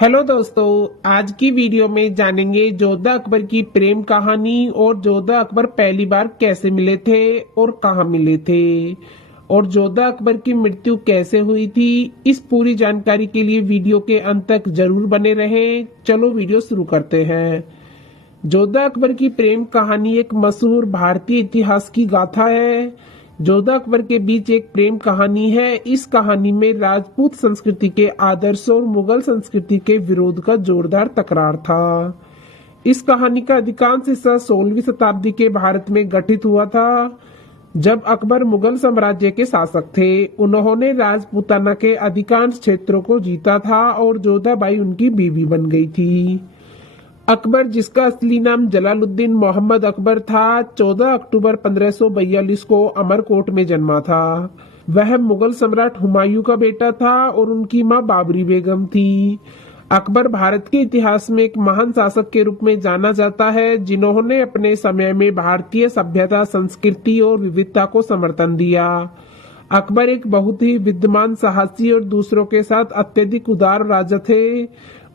Hello दोस्तों, आज की वीडियो में जानेंगे जोधा अकबर की प्रेम कहानी और जोधा अकबर पहली बार कैसे मिले थे और कहाँ मिले थे और जोधा अकबर की मृत्यु कैसे हुई थी। इस पूरी जानकारी के लिए वीडियो के अंत तक जरूर बने रहें। चलो वीडियो शुरू करते हैं। जोधा अकबर की प्रेम कहानी एक मशहूर भारतीय इतिहास की गाथा है। जोधा अकबर के बीच एक प्रेम कहानी है। इस कहानी में राजपूत संस्कृति के आदर्श और मुगल संस्कृति के विरोध का जोरदार तकरार था। इस कहानी का अधिकांश हिस्सा 16वीं शताब्दी के भारत में गठित हुआ था, जब अकबर मुगल साम्राज्य के शासक थे। उन्होंने राजपूताना के अधिकांश क्षेत्रों को जीता था और जोधाबाई उनकी बीवी बन गई थी। अकबर, जिसका असली नाम जलालुद्दीन मोहम्मद अकबर था, 14 अक्टूबर 1542 को अमरकोट में जन्मा था। वह मुगल सम्राट हुमायूं का बेटा था और उनकी मां बाबरी बेगम थी। अकबर भारत के इतिहास में एक महान शासक के रूप में जाना जाता है, जिन्होंने अपने समय में भारतीय सभ्यता, संस्कृति और विविधता को समर्थन दिया। अकबर एक बहुत ही विद्वान, साहसी और दूसरों के साथ अत्यधिक उदार राजा थे।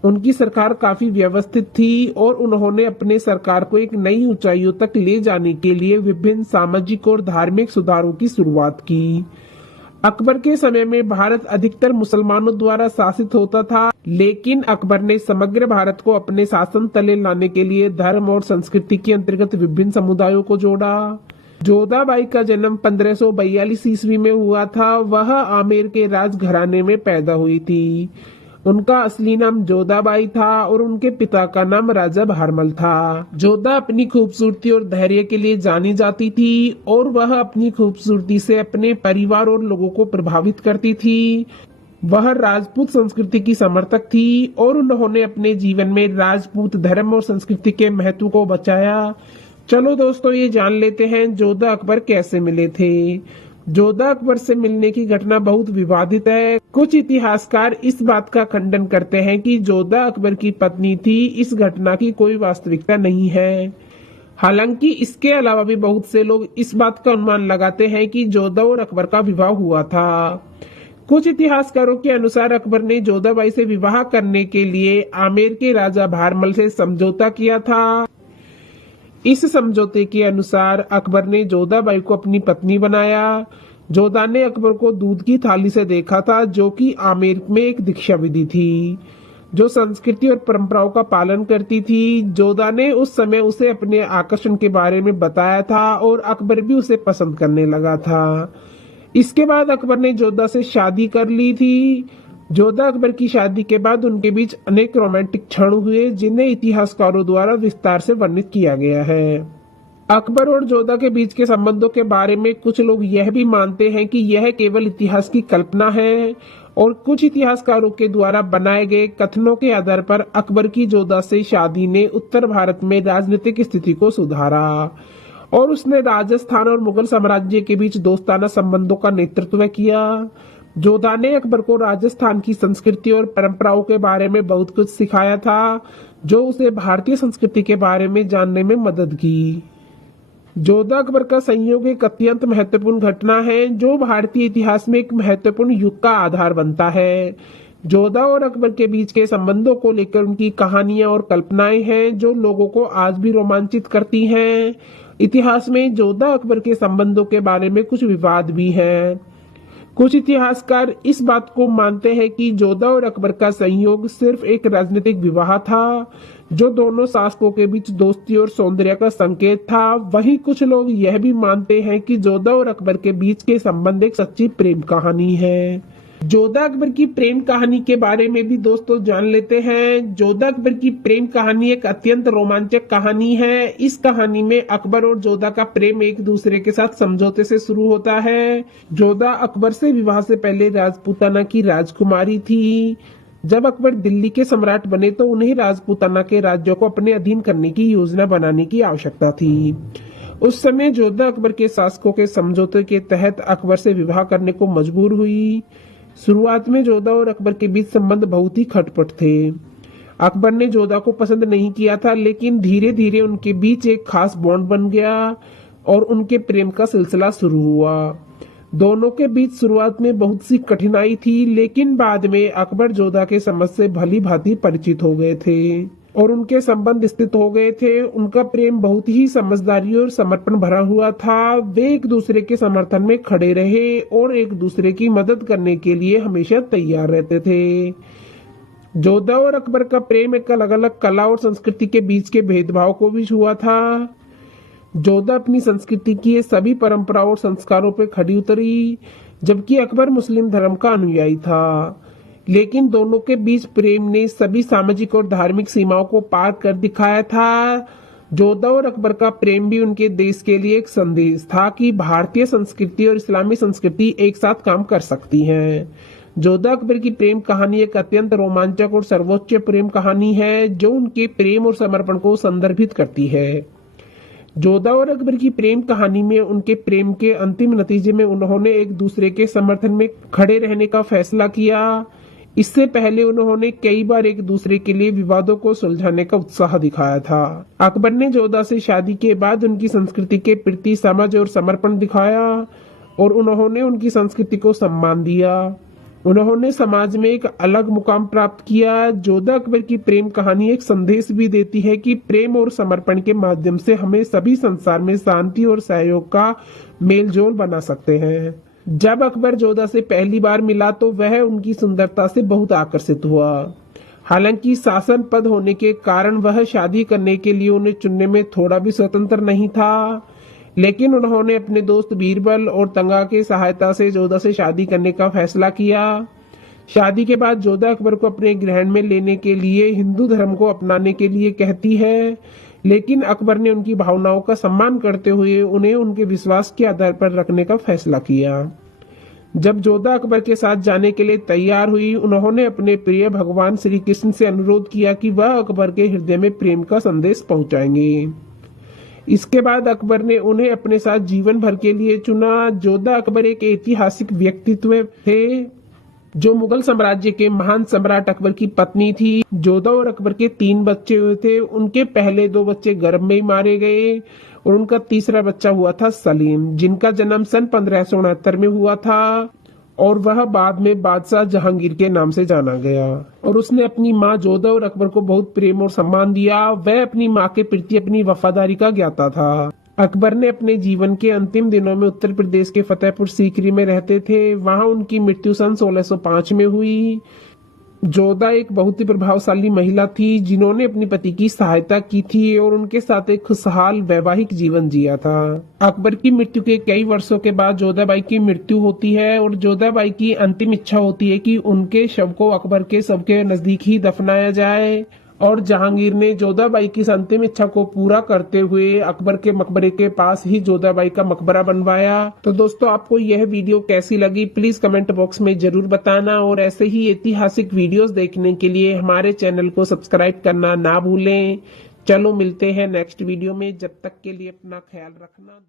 उनकी सरकार काफी व्यवस्थित थी और उन्होंने अपने सरकार को एक नई ऊंचाइयों तक ले जाने के लिए विभिन्न सामाजिक और धार्मिक सुधारों की शुरुआत की। अकबर के समय में भारत अधिकतर मुसलमानों द्वारा शासित होता था, लेकिन अकबर ने समग्र भारत को अपने शासन तले लाने के लिए धर्म और संस्कृति के अंतर्गत विभिन्न समुदायों को जोड़ा। जोधाबाई का जन्म 1542 ईस्वी में हुआ था। वह आमेर के राजघराने में पैदा हुई थी। उनका असली नाम जोधाबाई था और उनके पिता का नाम राजा भारमल था। जोधा अपनी खूबसूरती और धैर्य के लिए जानी जाती थी और वह अपनी खूबसूरती से अपने परिवार और लोगों को प्रभावित करती थी। वह राजपूत संस्कृति की समर्थक थी और उन्होंने अपने जीवन में राजपूत धर्म और संस्कृति के महत्व को बचाया। चलो दोस्तों, ये जान लेते हैं जोधा अकबर कैसे मिले थे। जोधा अकबर से मिलने की घटना बहुत विवादित है। कुछ इतिहासकार इस बात का खंडन करते हैं कि जोधा अकबर की पत्नी थी। इस घटना की कोई वास्तविकता नहीं है। हालांकि इसके अलावा भी बहुत से लोग इस बात का अनुमान लगाते हैं कि जोधा और अकबर का विवाह हुआ था। कुछ इतिहासकारों के अनुसार अकबर ने जोधाबाई से विवाह करने के लिए आमेर के राजा भारमल से समझौता किया था। इस समझौते के अनुसार अकबर ने जोधाबाई को अपनी पत्नी बनाया। जोधा ने अकबर को दूध की थाली से देखा था, जो कि आमेर में एक दीक्षा विधि थी जो संस्कृति और परंपराओं का पालन करती थी। जोधा ने उस समय उसे अपने आकर्षण के बारे में बताया था और अकबर भी उसे पसंद करने लगा था। इसके बाद अकबर ने जोधा से शादी कर ली थी। जोधा अकबर की शादी के बाद उनके बीच अनेक रोमांटिक क्षण हुए, जिन्हें इतिहासकारों द्वारा विस्तार से वर्णित किया गया है। अकबर और जोधा के बीच के संबंधों के बारे में कुछ लोग यह भी मानते हैं कि यह केवल इतिहास की कल्पना है और कुछ इतिहासकारों के द्वारा बनाए गए कथनों के आधार पर अकबर की जोधा से शादी ने उत्तर भारत में राजनीतिक स्थिति को सुधारा और उसने राजस्थान और मुगल साम्राज्य के बीच दोस्ताना संबंधों का नेतृत्व किया। जोधा ने अकबर को राजस्थान की संस्कृति और परंपराओं के बारे में बहुत कुछ सिखाया था, जो उसे भारतीय संस्कृति के बारे में जानने में मदद की। जोधा अकबर का संयोग एक अत्यंत महत्वपूर्ण घटना है, जो भारतीय इतिहास में एक महत्वपूर्ण युग का आधार बनता है। जोधा और अकबर के बीच के संबंधों को लेकर उनकी कहानियां और कल्पनाएं हैं, जो लोगों को आज भी रोमांचित करती हैं। इतिहास में जोधा अकबर के संबंधों के बारे में कुछ विवाद भी है। कुछ इतिहासकार इस बात को मानते हैं कि जोधा और अकबर का संयोग सिर्फ एक राजनीतिक विवाह था, जो दोनों शासकों के बीच दोस्ती और सौंदर्य का संकेत था। वहीं कुछ लोग यह भी मानते हैं कि जोधा और अकबर के बीच के संबंध एक सच्ची प्रेम कहानी है। जोधा अकबर की प्रेम कहानी के बारे में भी दोस्तों जान लेते हैं। जोधा अकबर की प्रेम कहानी एक अत्यंत रोमांचक कहानी है। इस कहानी में अकबर और जोधा का प्रेम एक दूसरे के साथ समझौते से शुरू होता है। जोधा अकबर से विवाह से पहले राजपूताना की राजकुमारी थी। जब अकबर दिल्ली के सम्राट बने तो उन्हें राजपूताना के राज्यों को अपने अधीन करने की योजना बनाने की आवश्यकता थी। उस समय जोधा अकबर के शासकों के समझौते के तहत अकबर से विवाह करने को मजबूर हुई। शुरुआत में जोधा और अकबर के बीच संबंध बहुत ही खटपट थे। अकबर ने जोधा को पसंद नहीं किया था, लेकिन धीरे धीरे उनके बीच एक खास बॉन्ड बन गया और उनके प्रेम का सिलसिला शुरू हुआ। दोनों के बीच शुरुआत में बहुत सी कठिनाई थी, लेकिन बाद में अकबर जोधा के समझ से भली भांति परिचित हो गए थे और उनके संबंध स्थित हो गए थे। उनका प्रेम बहुत ही समझदारी और समर्पण भरा हुआ था। वे एक दूसरे के समर्थन में खड़े रहे और एक दूसरे की मदद करने के लिए हमेशा तैयार रहते थे। जोधा और अकबर का प्रेम एक अलग अलग कला और संस्कृति के बीच के भेदभाव को भी छुआ था। जोधा अपनी संस्कृति की सभी परंपराओं और संस्कारों पर खड़ी उतरी, जबकि अकबर मुस्लिम धर्म का अनुयायी था। लेकिन दोनों के बीच प्रेम ने सभी सामाजिक और धार्मिक सीमाओं को पार कर दिखाया था। जोधा और अकबर का प्रेम भी उनके देश के लिए एक संदेश था कि भारतीय संस्कृति और इस्लामी संस्कृति एक साथ काम कर सकती हैं। जोधा अकबर की प्रेम कहानी एक अत्यंत रोमांचक और सर्वोच्च प्रेम कहानी है, जो उनके प्रेम और समर्पण को संदर्भित करती है। जोधा और अकबर की प्रेम कहानी में उनके प्रेम के अंतिम नतीजे में उन्होंने एक दूसरे के समर्थन में खड़े रहने का फैसला किया। इससे पहले उन्होंने कई बार एक दूसरे के लिए विवादों को सुलझाने का उत्साह दिखाया था। अकबर ने जोधा से शादी के बाद उनकी संस्कृति के प्रति समझ और समर्पण दिखाया और उन्होंने उनकी संस्कृति को सम्मान दिया। उन्होंने समाज में एक अलग मुकाम प्राप्त किया। जोधा अकबर की प्रेम कहानी एक संदेश भी देती है कि प्रेम और समर्पण के माध्यम से हमें सभी संसार में शांति और सहयोग का मेलजोल बना सकते हैं। जब अकबर जोधा से पहली बार मिला तो वह उनकी सुंदरता से बहुत आकर्षित हुआ। हालांकि शासन पद होने के कारण वह शादी करने के लिए उन्हें चुनने में थोड़ा भी स्वतंत्र नहीं था, लेकिन उन्होंने अपने दोस्त बीरबल और तंगा की सहायता से जोधा से शादी करने का फैसला किया। शादी के बाद जोधा अकबर को अपने ग्रहण में लेने के लिए हिंदू धर्म को अपनाने के लिए कहती है, लेकिन अकबर ने उनकी भावनाओं का सम्मान करते हुए उन्हें उनके विश्वास के आधार पर रखने का फैसला किया। जब जोधा अकबर के साथ जाने के लिए तैयार हुई, उन्होंने अपने प्रिय भगवान श्री कृष्ण से अनुरोध किया कि वह अकबर के हृदय में प्रेम का संदेश पहुंचाएंगे। इसके बाद अकबर ने उन्हें अपने साथ जीवन भर के लिए चुना। जोधा अकबर एक ऐतिहासिक व्यक्तित्व थे, जो मुगल साम्राज्य के महान सम्राट अकबर की पत्नी थी। जोधा और अकबर के 3 बच्चे हुए थे। उनके पहले 2 बच्चे गर्भ में ही मारे गए और उनका तीसरा बच्चा हुआ था सलीम, जिनका जन्म सन 1569 में हुआ था और वह बाद में बादशाह जहांगीर के नाम से जाना गया। और उसने अपनी माँ जोधा और अकबर को बहुत प्रेम और सम्मान दिया। वह अपनी माँ के प्रति अपनी वफादारी का ज्ञाता था। अकबर ने अपने जीवन के अंतिम दिनों में उत्तर प्रदेश के फतेहपुर सीकरी में रहते थे। वहां उनकी मृत्यु सन 1605 में हुई। जोधा एक बहुत ही प्रभावशाली महिला थी, जिन्होंने अपने पति की सहायता की थी और उनके साथ एक खुशहाल वैवाहिक जीवन जिया था। अकबर की मृत्यु के कई वर्षों के बाद जोधाबाई की मृत्यु होती है और जोधाबाई की अंतिम इच्छा होती है कि उनके शव को अकबर के शव के नजदीक ही दफनाया जाए, और जहांगीर ने जोधाबाई की अंतिम इच्छा को पूरा करते हुए अकबर के मकबरे के पास ही जोधाबाई का मकबरा बनवाया। तो दोस्तों, आपको यह वीडियो कैसी लगी प्लीज कमेंट बॉक्स में जरूर बताना, और ऐसे ही ऐतिहासिक वीडियोस देखने के लिए हमारे चैनल को सब्सक्राइब करना ना भूलें। चलो मिलते हैं नेक्स्ट वीडियो में, जब तक के लिए अपना ख्याल रखना।